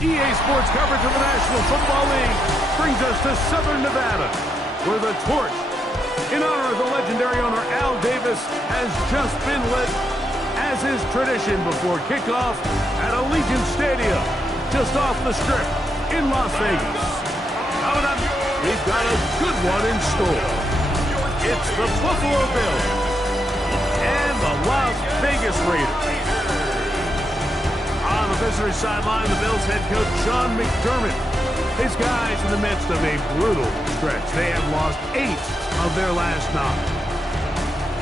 EA Sports coverage of the National Football League brings us to Southern Nevada, where the torch, in honor of the legendary owner Al Davis, has just been lit, as is tradition before kickoff at Allegiant Stadium, just off the Strip in Las Vegas. Coming up, we've got a good one in store. It's the Buffalo Bills and the Las Vegas Raiders. On the visitor's sideline, the Bills head coach Sean McDermott. His guys in the midst of a brutal stretch. They have lost 8 of their last 9.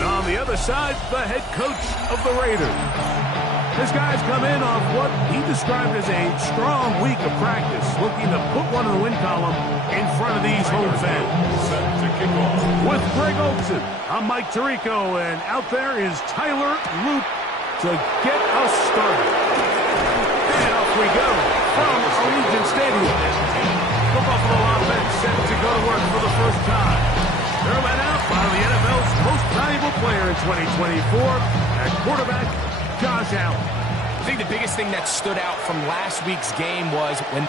And on the other side, the head coach of the Raiders. His guys come in off what he described as a strong week of practice, looking to put one in the win column in front of these home fans. With Greg Olson, I'm Mike Tirico, and out there is Tyler Loop to get us started. And off we go from Allegiant Stadium. The Buffalo offense set to go to work for the first time. They're led out by the NFL's most valuable player in 2024 at quarterback, Josh Allen. I think the biggest thing that stood out from last week's game was when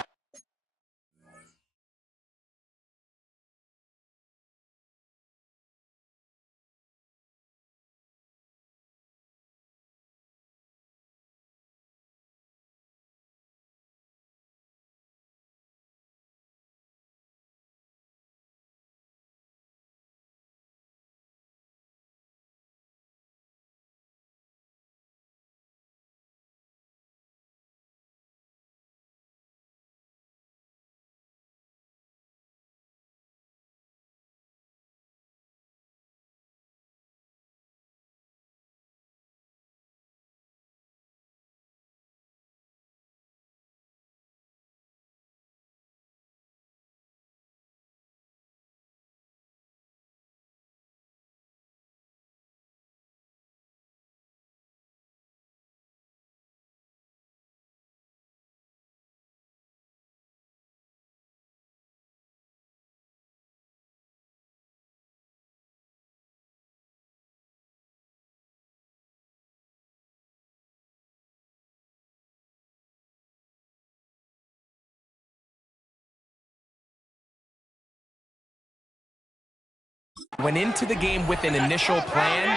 went into the game with an initial plan,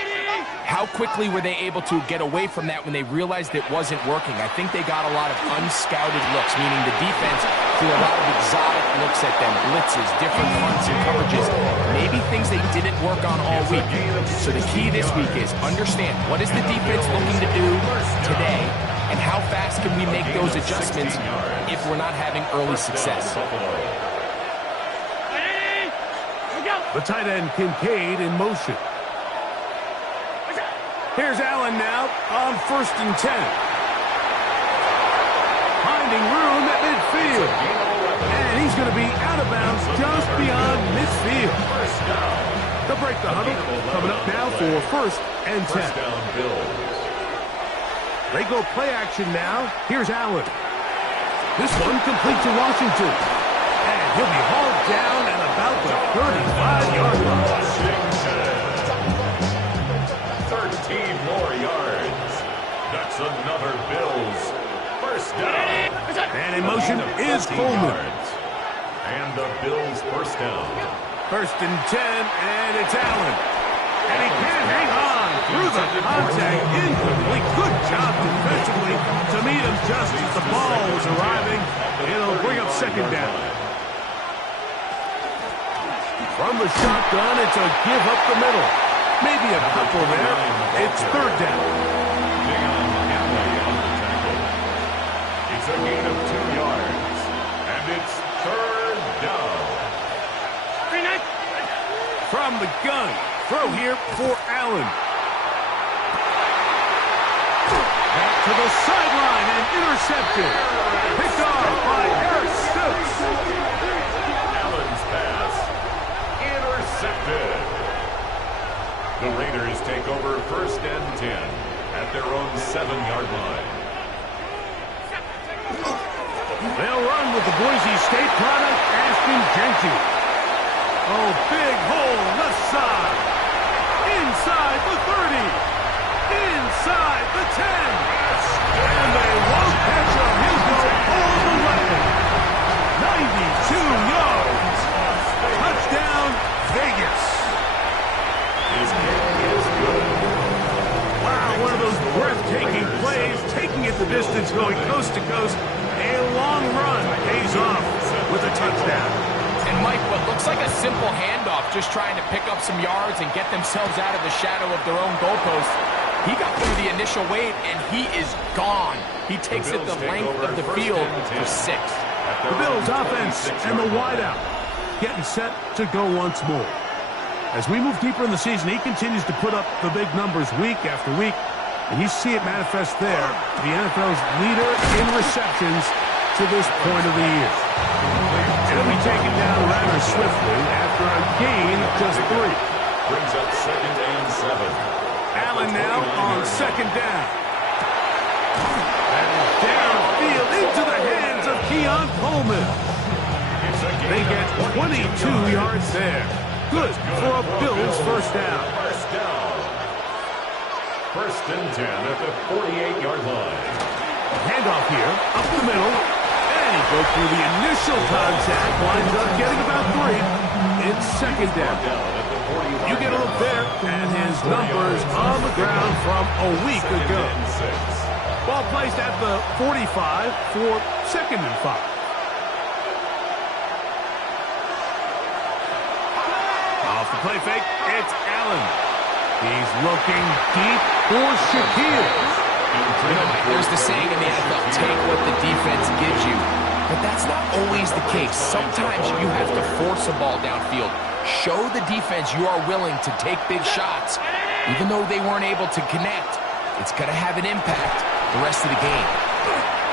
how quickly were they able to get away from that when they realized it wasn't working? I think they got a lot of unscouted looks, meaning the defense threw a lot of exotic looks at them, blitzes, different fronts and coverages, maybe things they didn't work on all week. So the key this week is understand what is the defense looking to do today, and how fast can we make those adjustments if we're not having early success. The tight end Kincaid in motion. Here's Allen now on 1st and 10. Finding room at midfield. And he's going to be out of bounds just beyond midfield. They'll break the huddle. Coming up now for 1st and 10. They go play action now. Here's Allen. This one complete to Washington. And he'll be hauled down at about the 35-yard line. 13 more yards. That's another Bills first down. And in motion is Coleman. And the Bills first down. 1st and 10, and it's Allen. And he can't hang on through the contact. Incomplete. Good job defensively to meet him just as the ball was arriving. It'll bring up 2nd down. From the shotgun, it's a give up the middle. Maybe a couple there. It's 3rd down. It's a gain of 2 yards. And it's 3rd down. From the gun. Throw here for Allen. Back to the sideline and intercepted. Picked off by Eric Stokes. Allen's pass intercepted. The Raiders take over 1st and 10 at their own 7-yard line. They'll run with the Boise State product, Ashton Jenkins. Oh, big hole left side. Inside the 30. Inside the 10. And they won't catch him. He'll go all the way. going coast to coast. A long run pays off with a touchdown. And Mike, what looks like a simple handoff, just trying to pick up some yards and get themselves out of the shadow of their own goalpost. He got through the initial wave, and he is gone. He takes it the length of the field for 6. The Bills offense and the wideout getting set to go once more. As we move deeper in the season, he continues to put up the big numbers week after week, and you see it manifest there. The NFL's leader in receptions to this point of the year. It'll be taken down rather swiftly after a gain of just 3. Brings up 2nd and 7. Allen now on 2nd down. And downfield into the hands of Keon Coleman. They get 22 yards there. Good for a Bills first down. First and 10 at the 48-yard line. Handoff here, up the middle. And he goes through the initial contact, winds up getting about 3. It's 2nd down. You get a look there at his numbers on the ground from a week ago. Ball placed at the 45 for 2nd and 5. Off the play fake, it's Allen. He's looking deep for Shaquille. There's the saying in the NFL, take what the defense gives you. But that's not always the case. Sometimes you have to force a ball downfield. Show the defense you are willing to take big shots. Even though they weren't able to connect, it's going to have an impact the rest of the game.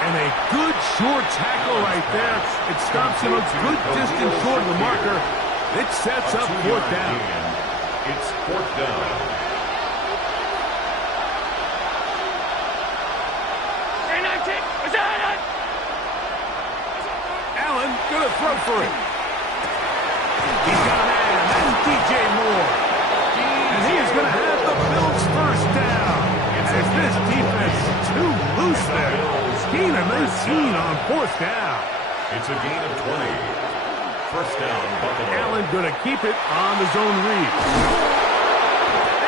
And a good short tackle right there. It stops him a good distance short of the marker. It sets up 4th down. It's 4th down. Allen gonna throw for it. He's got a man. That's DJ Moore. And he is gonna have the Bills first down. As this defense is too loose there. Gain of 19 on 4th down. It's a gain of 20. First down, Buffalo. Allen gonna keep it on the zone read.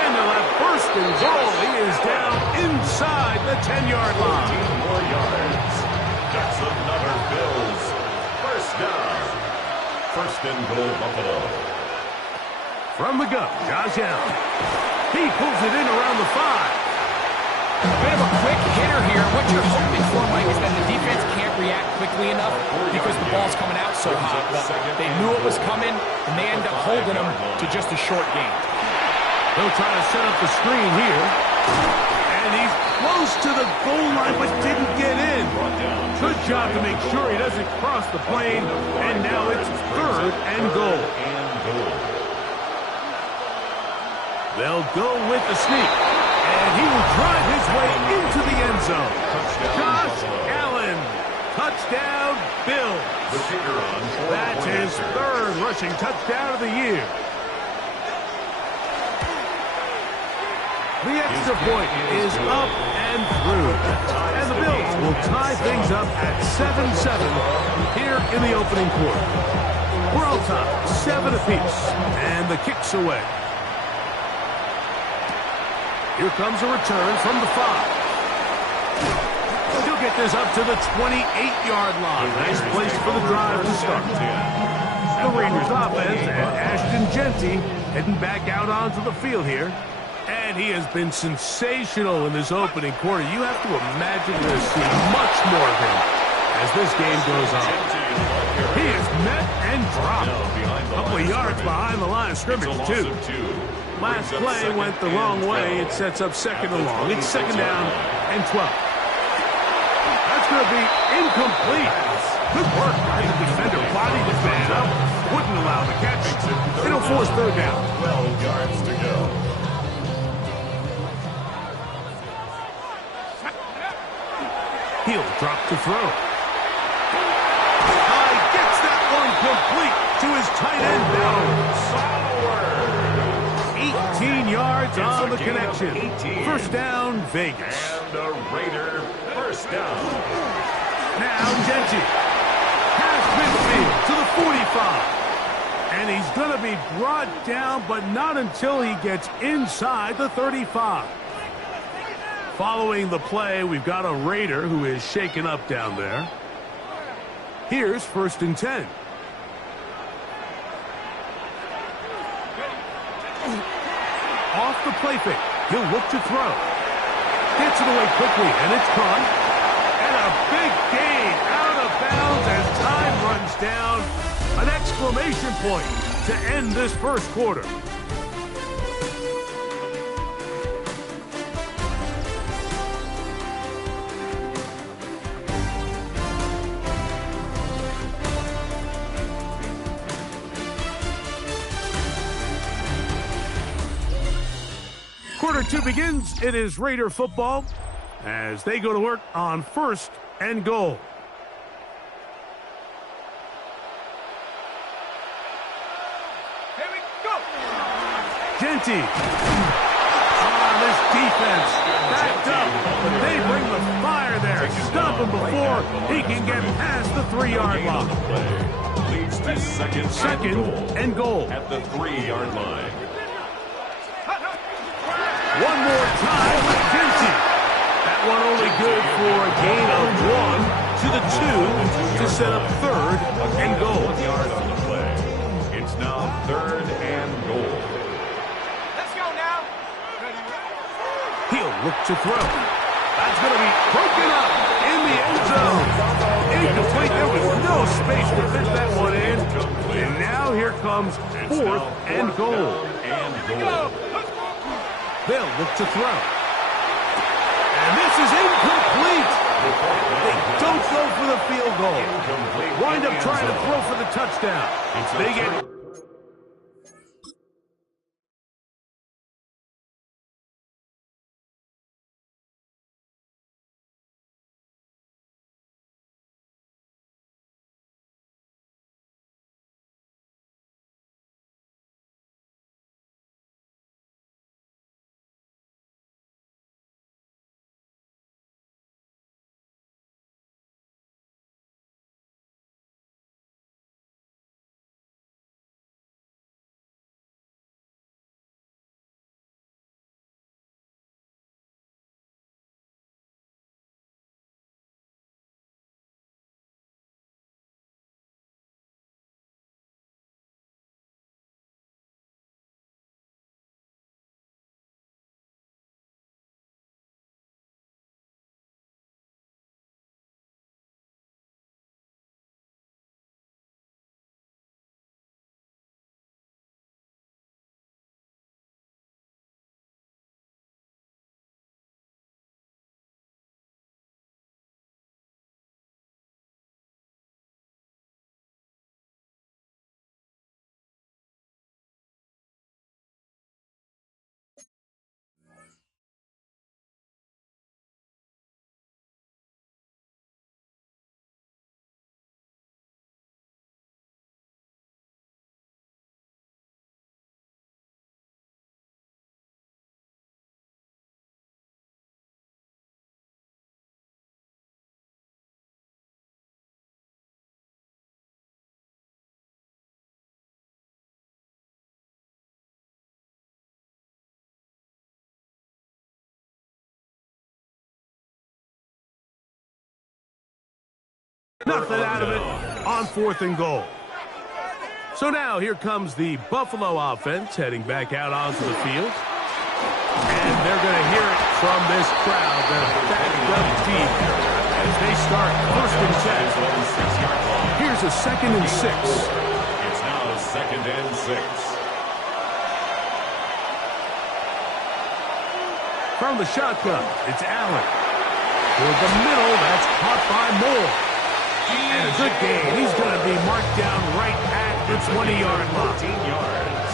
And they'll have 1st and goal. He is down inside the 10-yard line. 15 more yards. That's another Bills first down. 1st and goal, Buffalo. From the gun, Josh Allen. He pulls it in around the 5. A bit of a quick hitter here. What you're hoping for, Mike, is that the defense can't react quickly enough because the ball's coming out so hot. But they knew it was coming, and they end up holding them to just a short gain. They'll try to set up the screen here. And he's close to the goal line, but didn't get in. Good job to make sure he doesn't cross the plane. And now it's 3rd and goal. They'll go with the sneak. And he will drive his way into the end zone. Josh Allen. Touchdown, Bills. That's his 3rd rushing touchdown of the year. The extra point is up and through. And the Bills will tie things up at 7-7 here in the opening quarter. We're all tied, 7 apiece. And the kick's away. Here comes a return from the 5. He'll get this up to the 28-yard line. Nice place for the drive to start. The Raiders offense and Ashton Genty heading back out onto the field here. And he has been sensational in this opening quarter. You have to imagine we're going to see much more of him as this game goes on. He is met and dropped. A couple of yards behind the line of scrimmage, too. Last play went the wrong way. It sets up 2nd and long. It's 2nd down and 12. That's going to be incomplete. Good work by the defender. Bodied his man up. Wouldn't allow the catch. It'll force 3rd down. 12 yards to go. He'll drop to throw. Gets that one complete to his tight end Bowers. 18 yards on the connection. First down, Vegas. And a Raider first down. Now Genty. Past midfield to the 45. And he's going to be brought down, but not until he gets inside the 35. Following the play, we've got a Raider who is shaken up down there. Here's 1st and 10. Off the play fake. He'll look to throw. Gets it away quickly, and it's caught. And a big gain out of bounds as time runs down. An exclamation point to end this first quarter. Quarter 2 begins. It is Raider football as they go to work on 1st and goal. Here we go. Genty. This defense backed up, but they bring the fire there. Stop him before he can get past the 3-yard line. Leads to second and goal. at the 3-yard line. One more time with Genty. That one only good for a gain of 1 to the 2 to set up 3rd and goal. 1 yard on the play. It's now 3rd and goal. Let's go now. He'll look to throw. That's going to be broken up in the end zone. Incomplete. There was no space to fit that one in. And now here comes 4th and goal. They'll look to throw. And this is incomplete. They don't go for the field goal. Wind up trying to throw for the touchdown. They get... Nothing out of it on 4th and goal. So now here comes the Buffalo offense heading back out onto the field. And they're going to hear it from this crowd that's backed up deep as they start 1st and 10. Here's a 2nd and 6. It's now 2nd and 6. From the shotgun, it's Allen. Toward the middle, that's caught by Moore. And a good gain. He's going to be marked down right at the 20-yard line. 14 yards.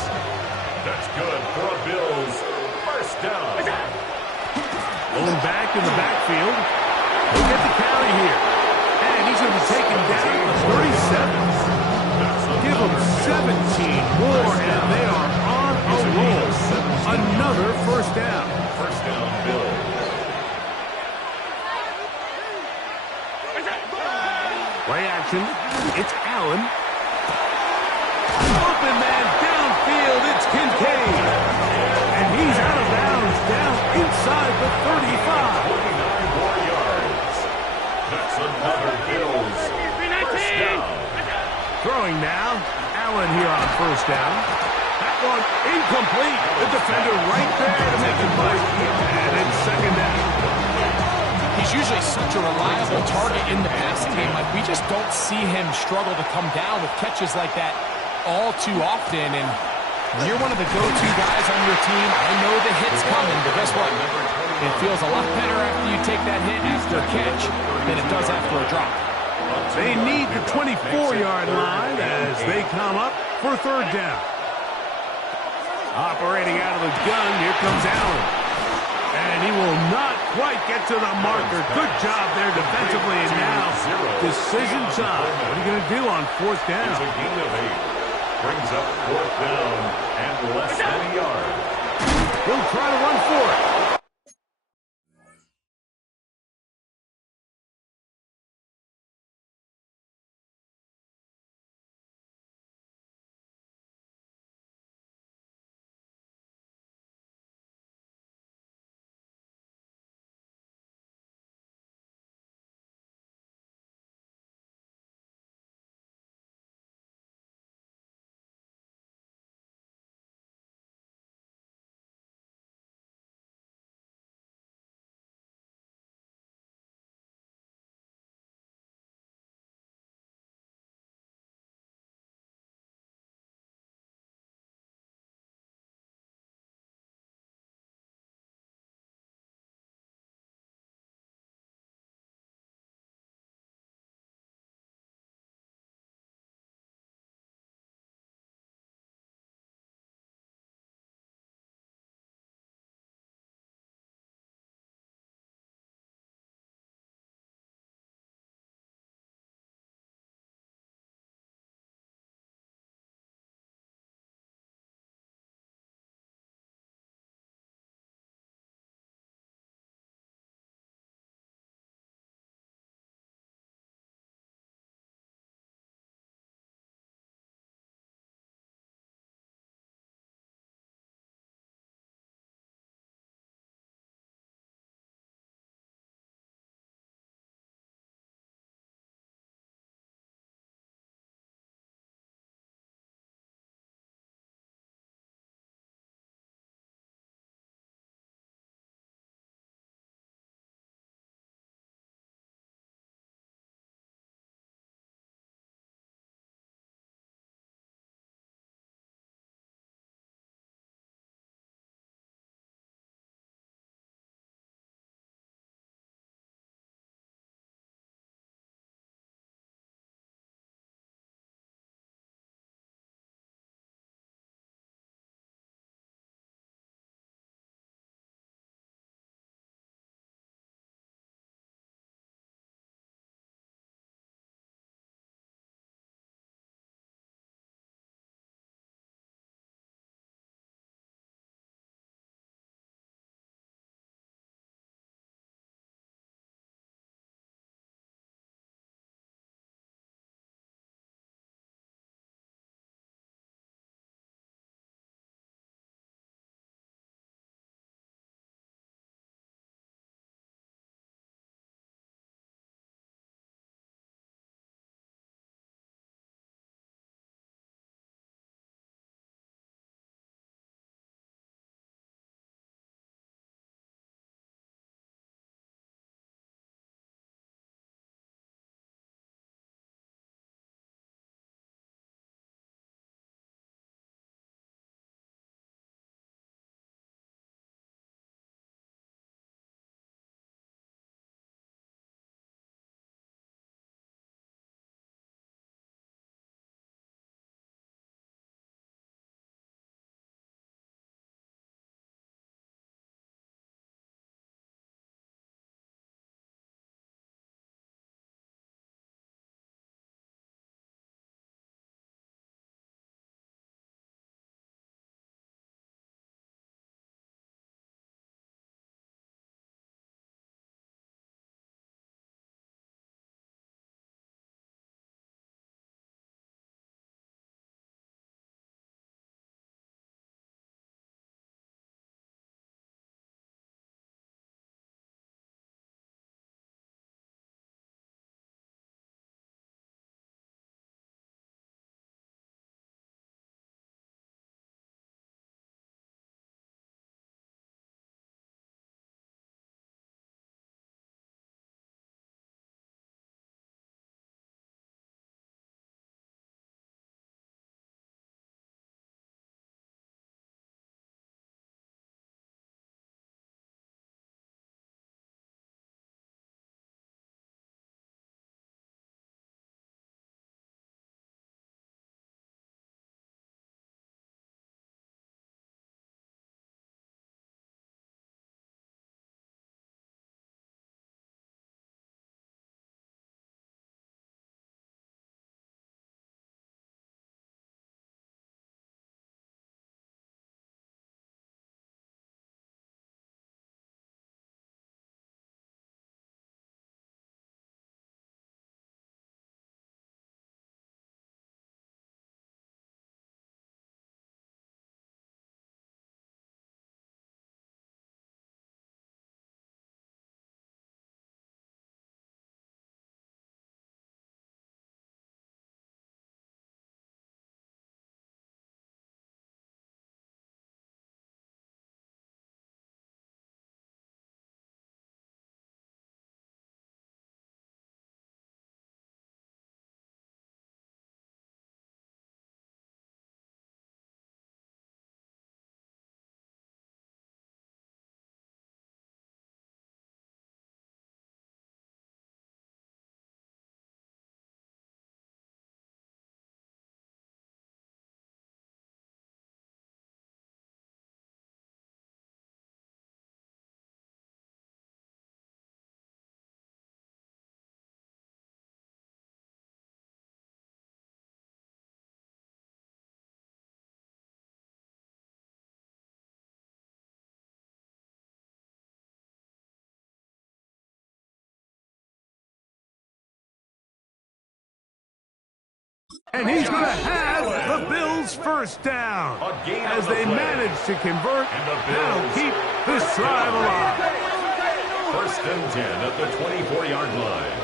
That's good for a Bills 1st down. Going back in the backfield. He'll get the carry here. And he's going to be taken down to the 37. Give him 17 more, and they are on a roll. Another 1st down. 1st down, Bills. Play action. It's Allen. Open man downfield. It's Kincaid. And he's out of bounds down inside the 35. throwing now. Allen here on first down. That one incomplete. The defender right there to make it bite. And it's second down. He's usually such a reliable target in the passing game. Like, we just don't see him struggle to come down with catches like that all too often. And when you're one of the go-to guys on your team, I know the hit's coming, but guess what? It feels a lot better after you take that hit after a catch than it does after a drop. They need the 24-yard line as they come up for third down. Operating out of the gun, here comes Allen. And he will not quite get to the marker. Good job there defensively. And now, decision time. What are you going to do on fourth down? It's a gain of 8. Brings up fourth down and less than a yard. He'll try to run for it. And he's going to have the Bills first down as they manage to convert. That'll keep this drive alive. First and 10 at the 24-yard line.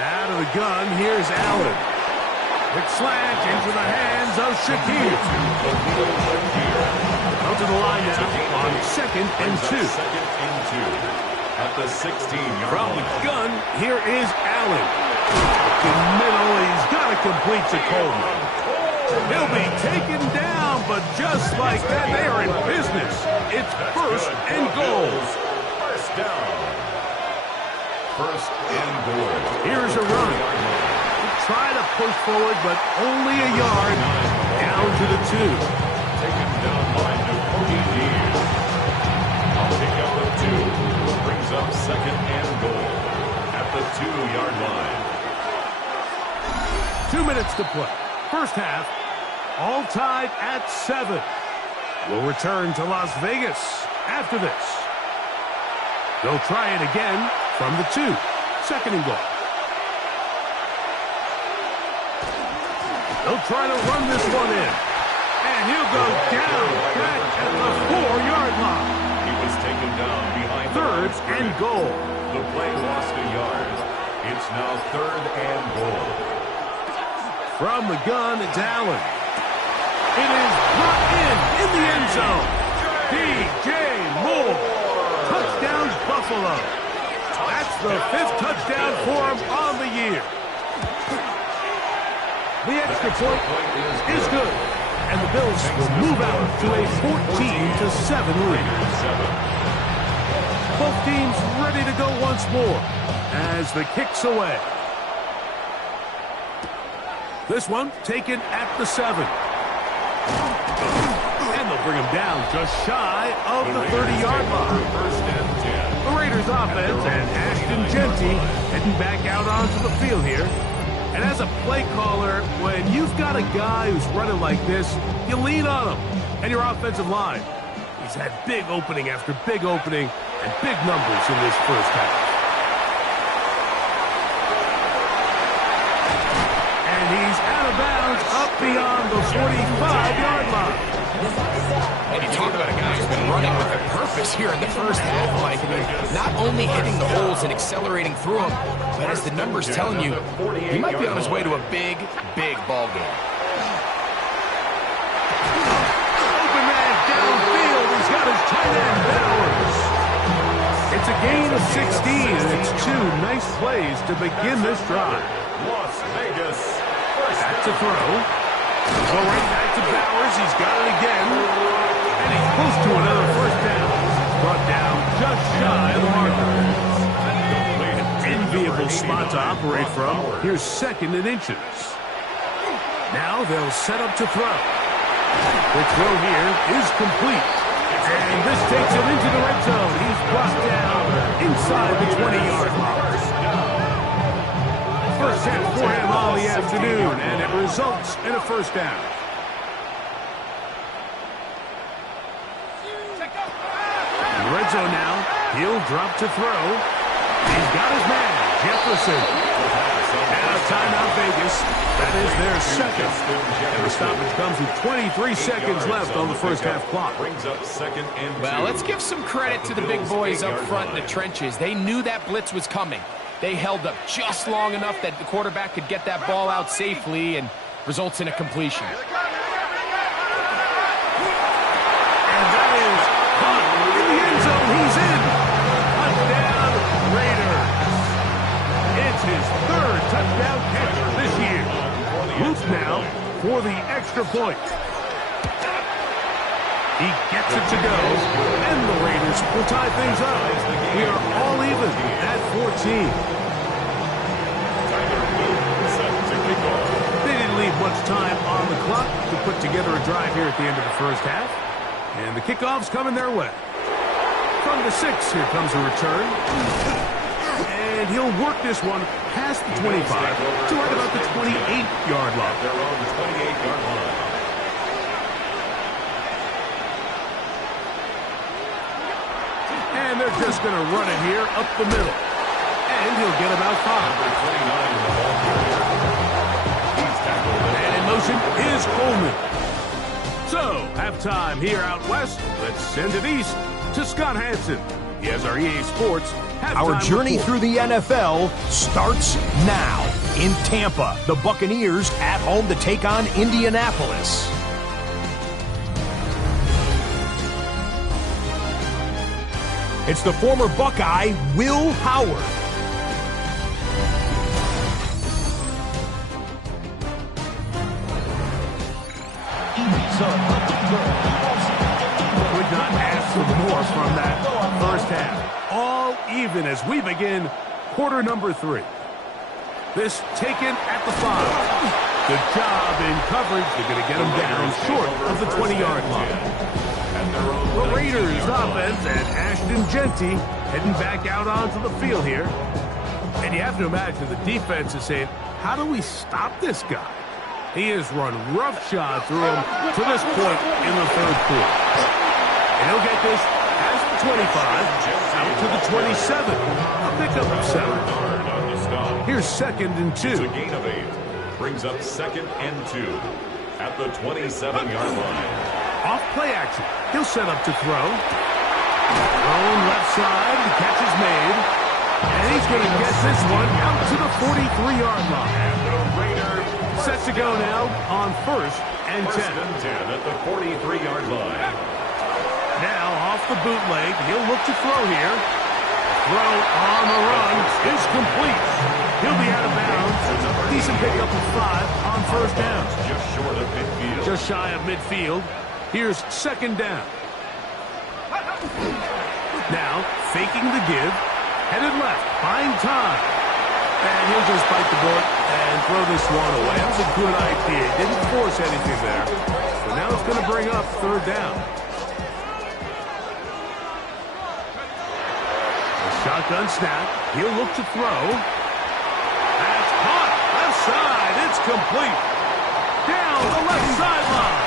Out of the gun, here's Allen. Quick slant into the hands of Shakir. Go to the line now on 2nd and 2. Second and 2 at the 16-yard From the line. gun, here is Allen. In the middle, he's got to complete to Coleman. He'll be taken down, but just like that, they are in business. It's first and goal. First down. First and goal. Here's a run. Try to push forward, but only a yard. Down to the 2. Taken down by Cody Dean. I'll pick up a 2. Brings up second and goal at the 2-yard line. 2 minutes to play. First half, all tied at 7. We'll return to Las Vegas after this. They'll try it again from the 2. Second and goal. They'll try to run this one in. And he'll go down back at the 4-yard line. He was taken down behind Third and goal. The play lost a yard. It's now third and goal. From the gun, it's Allen. It is brought in the end zone. DJ Moore. Touchdown, Buffalo. That's the 5th touchdown for him on the year. The extra point is good, and the Bills will move out to a 14-7 lead. Both teams ready to go once more as the kick's away. This one taken at the 7. And they'll bring him down just shy of the 30-yard line. First and 10. The Raiders offense and Ashton Genty heading back out onto the field here. And as a play caller, when you've got a guy who's running like this, you lean on him. And your offensive line. He's had big opening after big opening and big numbers in this first half. And he's out of bounds up beyond the 45-yard line. And you talk about a guy who's been running with a purpose here in the first half, Mike. I mean, not only hitting the holes and accelerating through them, but as the numbers telling you, he might be on his way to a big, big ball game. Open man downfield. He's got his tight end Bowers. It's a gain of 16, and it's 2 nice plays to begin this drive. Las Vegas. Back to throw. Go right back to Bowers. He's got it again. And he's close to another first down. Brought down just shy of the marker. An enviable spot to operate from. Here's 2nd and inches. Now they'll set up to throw. The throw here is complete. And this takes him into the red zone. He's brought down inside the 20-yard line. First half for him all the afternoon, and it results in a first down. In the red zone now, he'll drop to throw. He's got his man, Jefferson. And a timeout, Vegas. That is their second. And the stoppage comes with 23 seconds left on the first half clock. Brings up second and 2. Well, let's give some credit to the big boys up front in the trenches. They knew that blitz was coming. They held up just long enough that the quarterback could get that ball out safely and results in a completion. And that is caught in the end zone. He's in. Touchdown, Raiders. It's his 3rd touchdown catch this year. Loose now for the extra point. He gets it to go, and the Raiders will tie things up. We are all even at 14. They didn't leave much time on the clock to put together a drive here at the end of the first half. And the kickoff's coming their way. From the 6, here comes a return. And he'll work this one past the 25 to right about the 28-yard line. They're on the 28-yard line. And they're just going to run it here up the middle. And he'll get about 5. Number 29 in the ball game. formation is Coleman. So, halftime here out west. Let's send it east to Scott Hansen. He has our EA Sports halftime Our journey report. through the NFL starts now. In Tampa, the Buccaneers at home to take on Indianapolis. It's the former Buckeye, Will Howard. Could not ask for more from that first half. All even as we begin quarter number 3. This taken at the 5. Good job in coverage. They're going to get him down short of the 20-yard line. The Raiders offense and Ashton Genty heading back out onto the field here. And you have to imagine the defense is saying, how do we stop this guy? He has run roughshod through him to this point in the third quarter. And he'll get this past the 25 out to the 27. A pickup of 7. Here's 2nd and 2. It's a gain of 8. Brings up 2nd and 2 at the 27-yard line. Off play action. He'll set up to throw. Thrown left side. The catch is made. And he's going to get this one out to the 43-yard line. And the Raiders set to go now on 1st and 10. 1st and 10 at the 43-yard line. Now off the bootleg. He'll look to throw here. Throw on the run is complete. He'll be out of bounds. Decent pickup of 5 on 1st down. Just short of midfield. Just shy of midfield. Here's 2nd down. Now, faking the give. Headed left. Buying time. And he'll just bite the bullet and throw this one away. That was a good idea. Didn't force anything there. So now it's going to bring up 3rd down. A shotgun snap. He'll look to throw. That's caught. Left side. It's complete. Down the left sideline.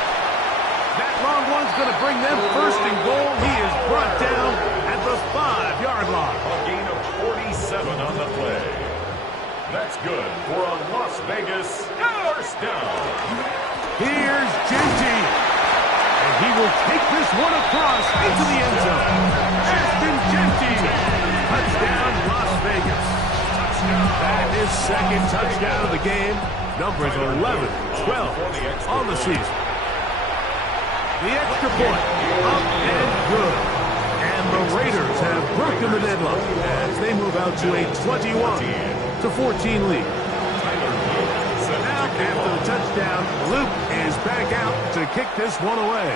That long one's going to bring them 1st and goal. He is brought down at the 5-yard line. A gain of 47 on the play. That's good for a Las Vegas 1st down. Here's Genty. And he will take this one across into the end zone. Ashton Genty. Touchdown, Las Vegas. That is 2nd touchdown of the game. Numbers 11, 12 on the season. The extra point, up and good. And the Raiders have broken the deadlock as they move out to a 21-14 lead. Now, after the touchdown, Luke is back out to kick this one away.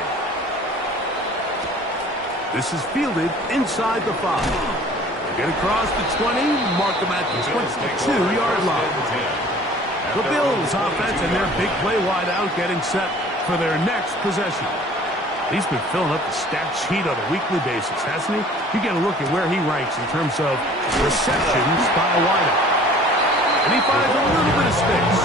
This is fielded inside the 5. Get across the 20, mark them at the 22-yard line. The Bills offense and their big play wideout getting set for their next possession. He's been filling up the stat sheet on a weekly basis, hasn't he? You get a look at where he ranks in terms of receptions by a wideout. And he finds a little bit of space.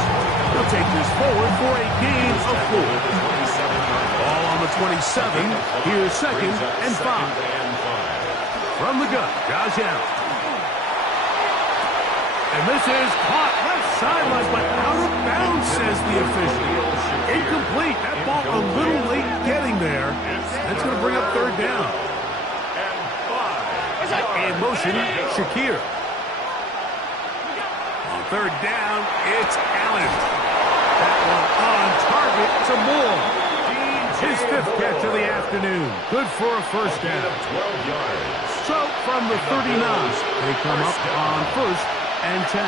He'll take this forward for a gain of 4. Ball on the 27. Here's 2nd and 5. From the gun, Josh Allen. And this is caught left sideline, but out of bounds, says the official. Incomplete. That ball a little late getting there. That's going to bring up 3rd down. In motion, Shakir. On 3rd down, it's Allen. That one on target to Moore. His 5th catch of the afternoon. Good for a 1st down. 12 yards. So, from the 39, they come up on 1st and 10.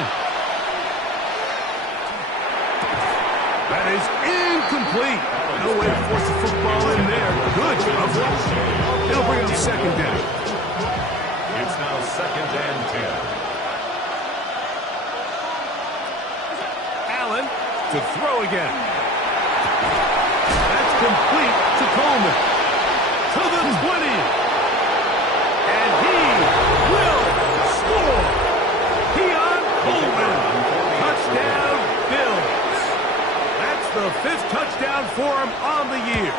That is incomplete. No way to force the football in there. Good coverage. It'll bring up 2nd down. It's now 2nd and 10. Allen to throw again. That's complete to Coleman. To the 20. And he will score. Keon Coleman. Touchdown, Bills. That's the 5th touchdown for him on the year.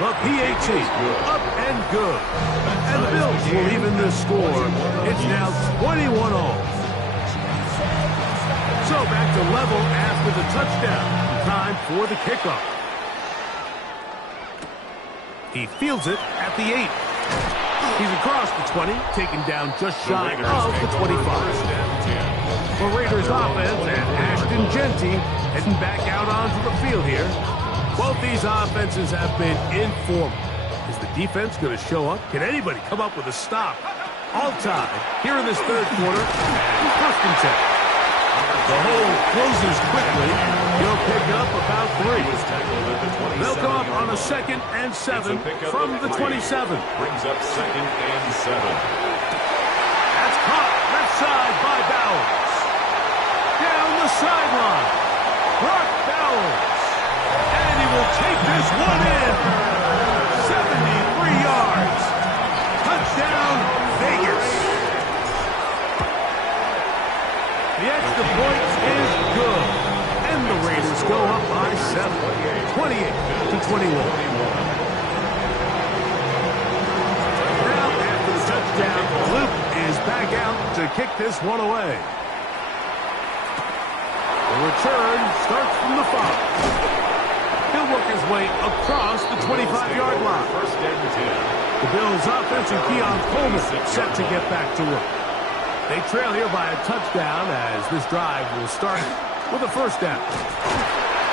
The PAT up and good. And the Bills will even this score. It's now 21-all. So back to level after the touchdown. time for the kickoff. He fields it at the 8. He's across the 20, taken down just shy of the 25. The Raiders offense and Ashton Genty heading back out onto the field here. Both these offenses have been informal. Is the defense going to show up? Can anybody come up with a stop? All tied here in this third quarter. And first and 10. The hole closes quickly. He'll pick up about 3. They'll come up on a 2nd and 7 from the 27. Brings up 2nd and 7. That's caught left side by Bowers. Down the sideline. Brock Bowers. And he will take this one in. 73 yards. Touchdown, Vegas. The extra point is good. And the Raiders go up by 7. 28-21. Now, after the touchdown, Luke is back out to kick this one away. The return starts from the 5. He'll work his way across the 25-yard line. First and 10. The Bills' offensive Keon Coleman set to get back to work. They trail here by a touchdown as this drive will start with a first down.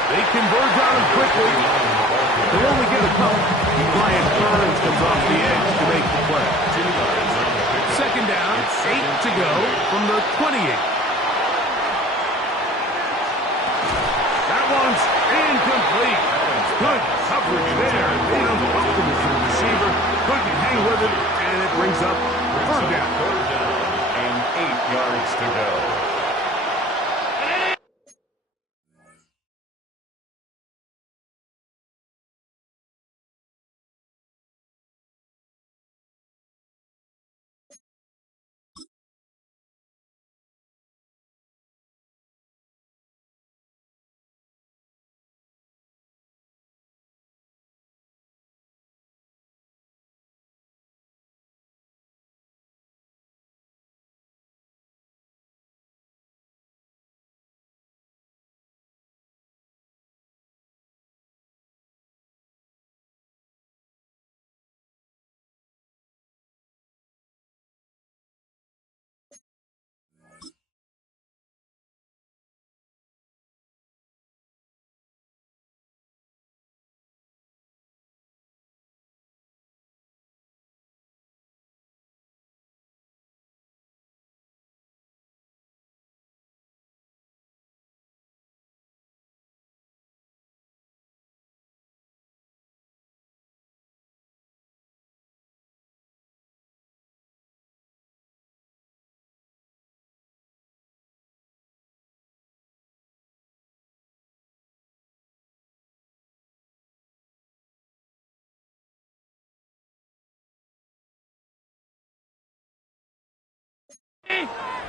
They converge on him quickly. They'll only get a couple. Brian Burns comes off the edge to make the play. Second down, 8 to go from the 28. That one's incomplete. Good coverage there. Tatum optimism to the receiver. Couldn't hang with it, and it brings up third down. And 8 yards to go.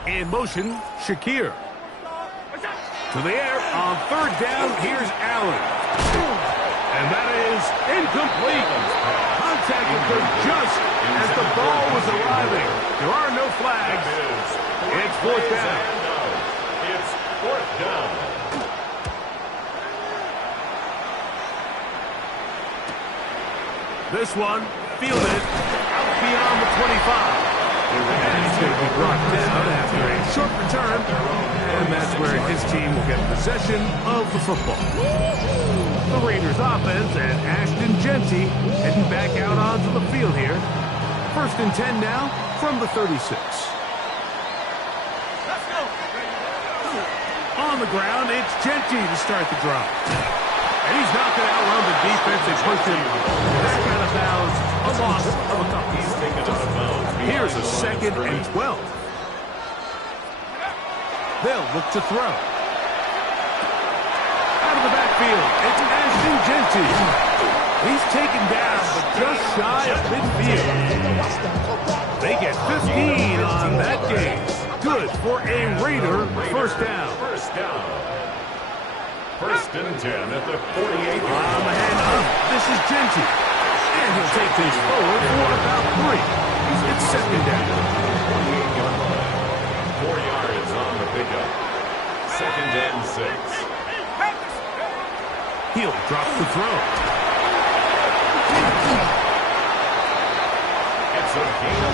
In motion, Shakir. To the air on third down, here's Allen. And that is incomplete. Contact occurred just as the ball was arriving. There are no flags. It's fourth down. It's fourth down. This one fielded out beyond the 25. And he's going to be brought down after a short return. And that's where his team will get possession of the football. The Raiders offense and Ashton Genty heading back out onto the field here. First and 10 now from the 36. On the ground, it's Genty to start the drive. And he's not going to outrun the defense and push him back out of bounds. A loss of a couple. He's taken out of bounds. Here's a 2nd and 12. They'll look to throw. Out of the backfield, it's Ashton Genty. He's taken down, but just shy of midfield. They get 15 on that game. Good for a Raider first down. First down. First and 10 at the 48. On the hand up, this is Genty. And he'll take things forward for about 3. It's second down. 48-yard line. 4 yards on the pickup. Second and 6. He'll drop the throw.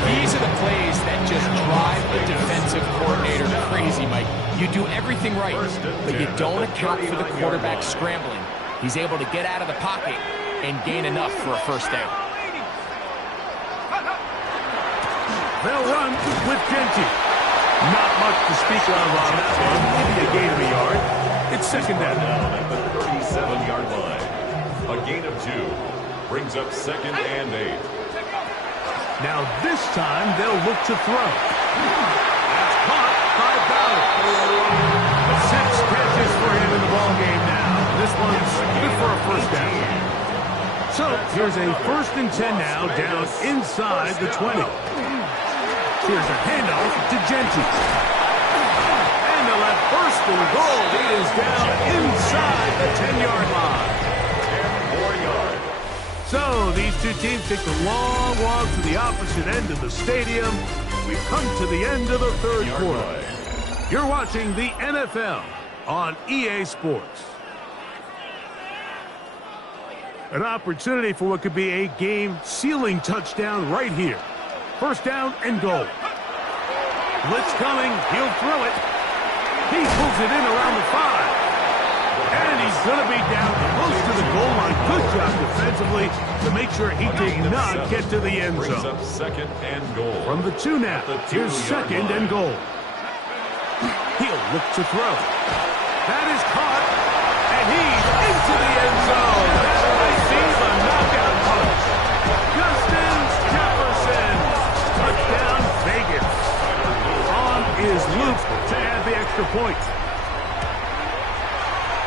These are the plays that just drive the defensive coordinator crazy, Mike. You do everything right, but you don't account for the quarterback scrambling. He's able to get out of the pocket and gain enough for a first down. They'll run with Genty. Not much to speak of on that one. Maybe a gain of a yard. It's second down. At the 37-yard line. A gain of 2 brings up second and 8. Now this time they'll look to throw. That's caught by Ballard. 6 catches for him in the ballgame now. This one's good for a first down. So here's a 1st and 10 now, down inside the 20. Here's a handoff to Genty. And they'll have 1st and goal. He is down inside the 10-yard line. 4 yards. So these two teams take the long walk to the opposite end of the stadium. We've come to the end of the 3rd quarter. You're watching the NFL on EA Sports. An opportunity for what could be a game-sealing touchdown right here. 1st down and goal. Blitz coming. He'll throw it. He pulls it in around the 5. And he's going to be down close to the goal line. Good job defensively to make sure he did not get to the end Brings zone. up 2nd and goal. From the 2 now, here's 2nd and goal. He'll look to throw. That is caught, and he's into the end zone. That might be the knockout punch. Justin Jefferson. Touchdown, Vegas. On is Luke to add the extra point.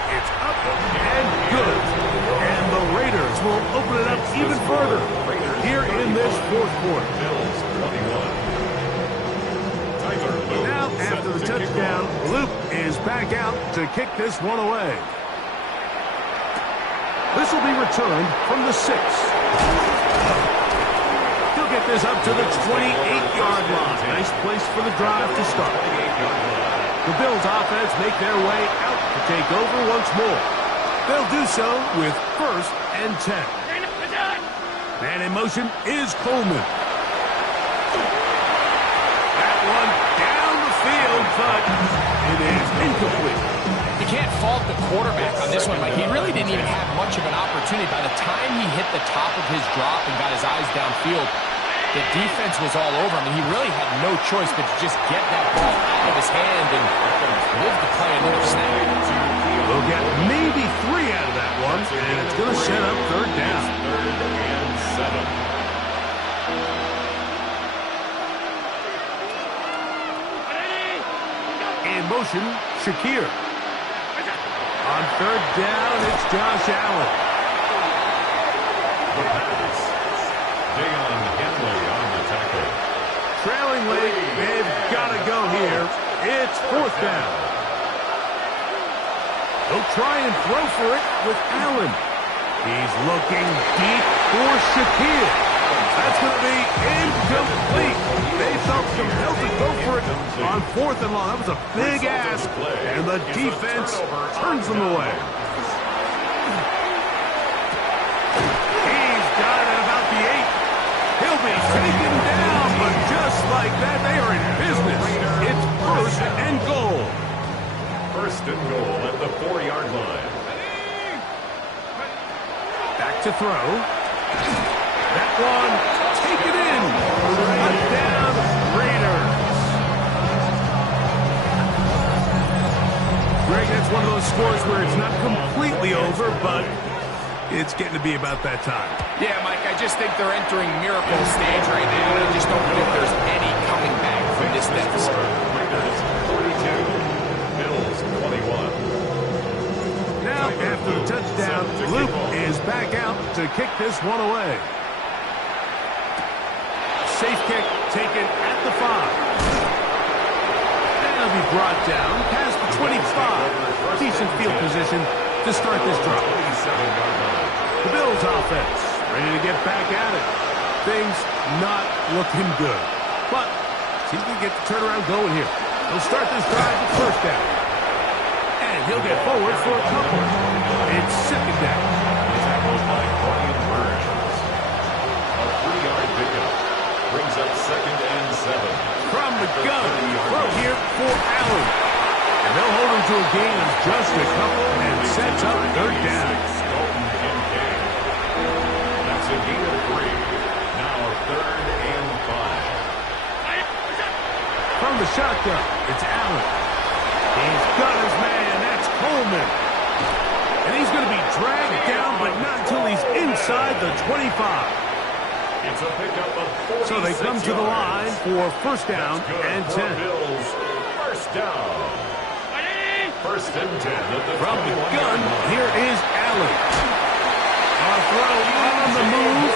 It's up and good. And the Raiders will open it up even further here in this 4th quarter. Bills 21. Now, after the touchdown, Luke is back out to kick this one away. This will be returned from the 6. He'll get this up to the 28-yard line. Nice place for the drive to start. The Bills offense make their way out to take over once more. They'll do so with 1st and 10. Man in motion is Coleman. That one down the field, but it is incomplete. You can't fault the quarterback on this one, Mike. He really didn't even have much of an opportunity. By the time he hit the top of his drop and got his eyes downfield, the defense was all over him, and he really had no choice but to just get that ball out of his hand and live to play another snap. We'll get maybe 3 out of that one, and it's going to set up 3rd down. 3rd and 7. In motion, Shakir. On 3rd down, it's Josh Allen. The pass. Deion Henley on the tackle. Trailing late, they've got to go here. It's 4th down. They'll try and throw for it with Allen. He's looking deep for Shakir. That's going to be incomplete. They felt compelled to go for it on 4th and long. That was a big ask, and the defense turns them away. He's got it at about the 8. He'll be taken down, but just like that, they are in business. It's 1st and goal. 1st and goal at the 4-yard line. Back to throw. That one taken in. Touchdown, Raiders. Greg, that's one of those scores where it's not completely over, but it's getting to be about that time. Yeah, Mike, I just think they're entering miracle stage right now, and I just don't think there's any coming back from this deficit. Raiders 42. Bills 21. Now, after the touchdown, Luke is back out to kick this one away. Safe kick taken at the 5. And he'll be brought down past the 25. Decent field position to start this drive. The Bills offense ready to get back at it. Things not looking good. But see if we can get the turnaround going here. He'll start this drive with 1st down. And he'll get forward for a couple. It's second down. Tackled by Brian Burns. A 3-yard pickup brings up 2nd and 7. From the gun, throw here for Allen. And they'll hold him to a gain of just a couple and sets up third down. That's a gain of 3. Now 3rd and 5. From the shotgun, it's Allen. He's got his man. That's Coleman. And he's going to be dragged down, but not until he's inside the 25. It's a pickup of 46 So they come to the line for first down and 10. Bills. First down. 1st and 10 at the From the gun, here is Allen. A throw on the move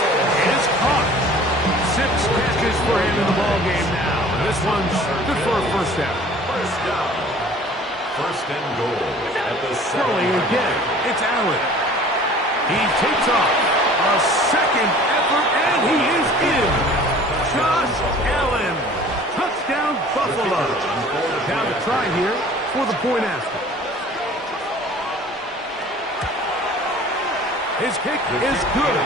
is caught. 6 catches for him in the ballgame now. And this one's good for a first down. First down. 1st and goal at the Throwing again, it's Allen. He takes off. A second effort, and he is in. Josh Allen. Touchdown, Buffalo. Now to try here for the point after. His kick is good,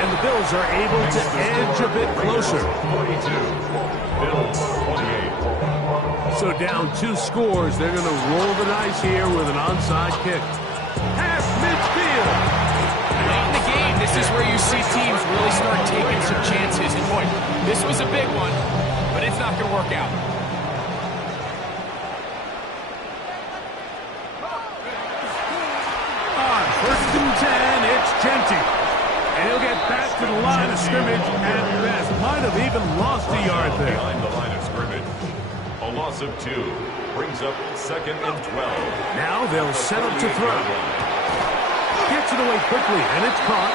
and the Bills are able to edge a bit closer. 42. Bills 28. So down 2 scores, they're going to roll the dice here with an onside kick. Half midfield. Late in the game, this is where you see teams really start taking some chances. And boy, this was a big one, but it's not going to work out. On 1st and 10, it's Genty. And he'll get back to the line of scrimmage at best. Might have even lost a yard there. Behind the line of scrimmage. A loss of 2 brings up 2nd and 12. Now they'll set up to throw. Gets it away quickly, and it's caught.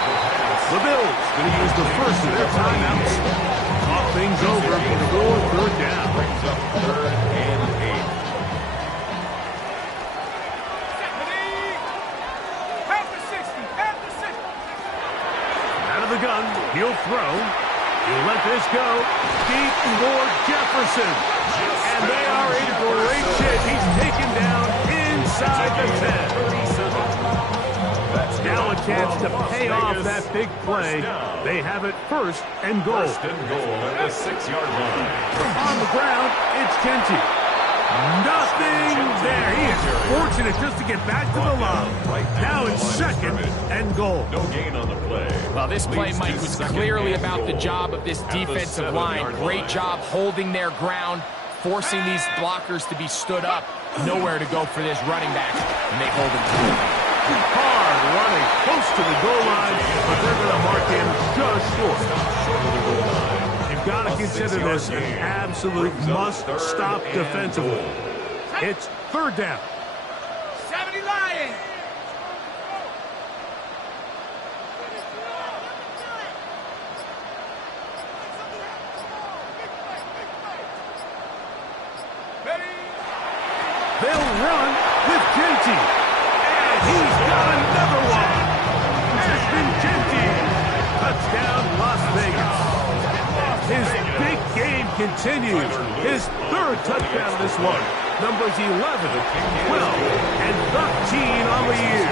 The Bills going to use the first of their timeouts. Talk things over for 3rd down. Brings up 3rd and 8. Out of the gun, he'll throw. He'll let this go. Deep for Jefferson. And they are in great shape. He's taken down inside the 10. Now a chance to pay off that big play. They have it 1st and goal. 1st and goal at the 6-yard line. On the ground, it's Genty. Nothing there. He is fortunate just to get back to the line. Now it's 2nd and goal. No gain on the play. Well, this play, Mike, was clearly about the job of this defensive line. Great job holding their ground, forcing these blockers to be stood up. Nowhere to go for this running back, and they hold him to it. Hard running close to the goal line, but they're going to mark him just short. You've got to consider this an absolute must-stop defensively. It's 3rd down. 70 Lions. They'll run with Genty. And he's got another one. Ashton Genty. Touchdown, Las Vegas. His big game continues. His 3rd touchdown this one. Numbers 11, 12, and 13 on the year.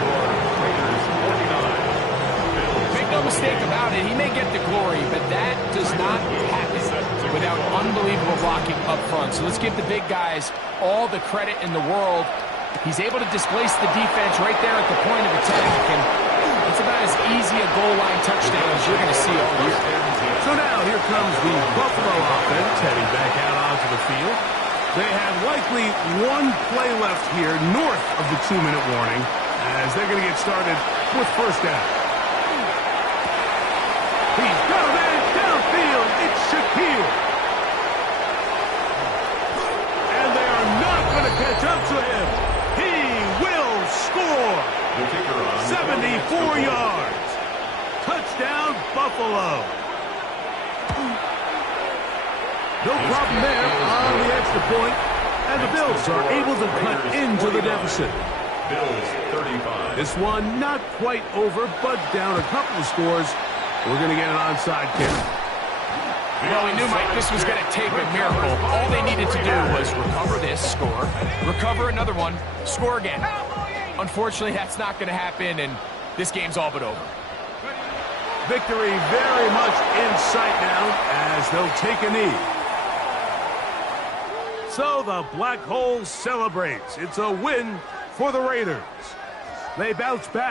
Make no mistake about it, he may get the glory, but that does not happen without unbelievable blocking up front. So let's give the big guys all the credit in the world. He's able to displace the defense right there at the point of attack, and it's about as easy a goal line touchdown as you're going to see all year. So now here comes the Buffalo offense heading back out onto the field. They have likely 1 play left here north of the 2-minute warning as they're going to get started with first down. He's got a man downfield. It's Shaquille. And they are not going to catch up to him. He will score. The kicker on 74 yards. Touchdown, Buffalo. No problem there on the extra point, and the Bills are able to cut into the deficit. Bills 35. This one not quite over, but down a couple of scores. We're going to get an onside kick. Well, we knew, Mike, this was going to take a miracle. All they needed to do was recover this, score, recover another one, score again. unfortunately, that's not going to happen, and this game's all but over. Victory very much in sight now as they'll take a knee. So the Black Hole celebrates. It's a win for the Raiders. They bounce back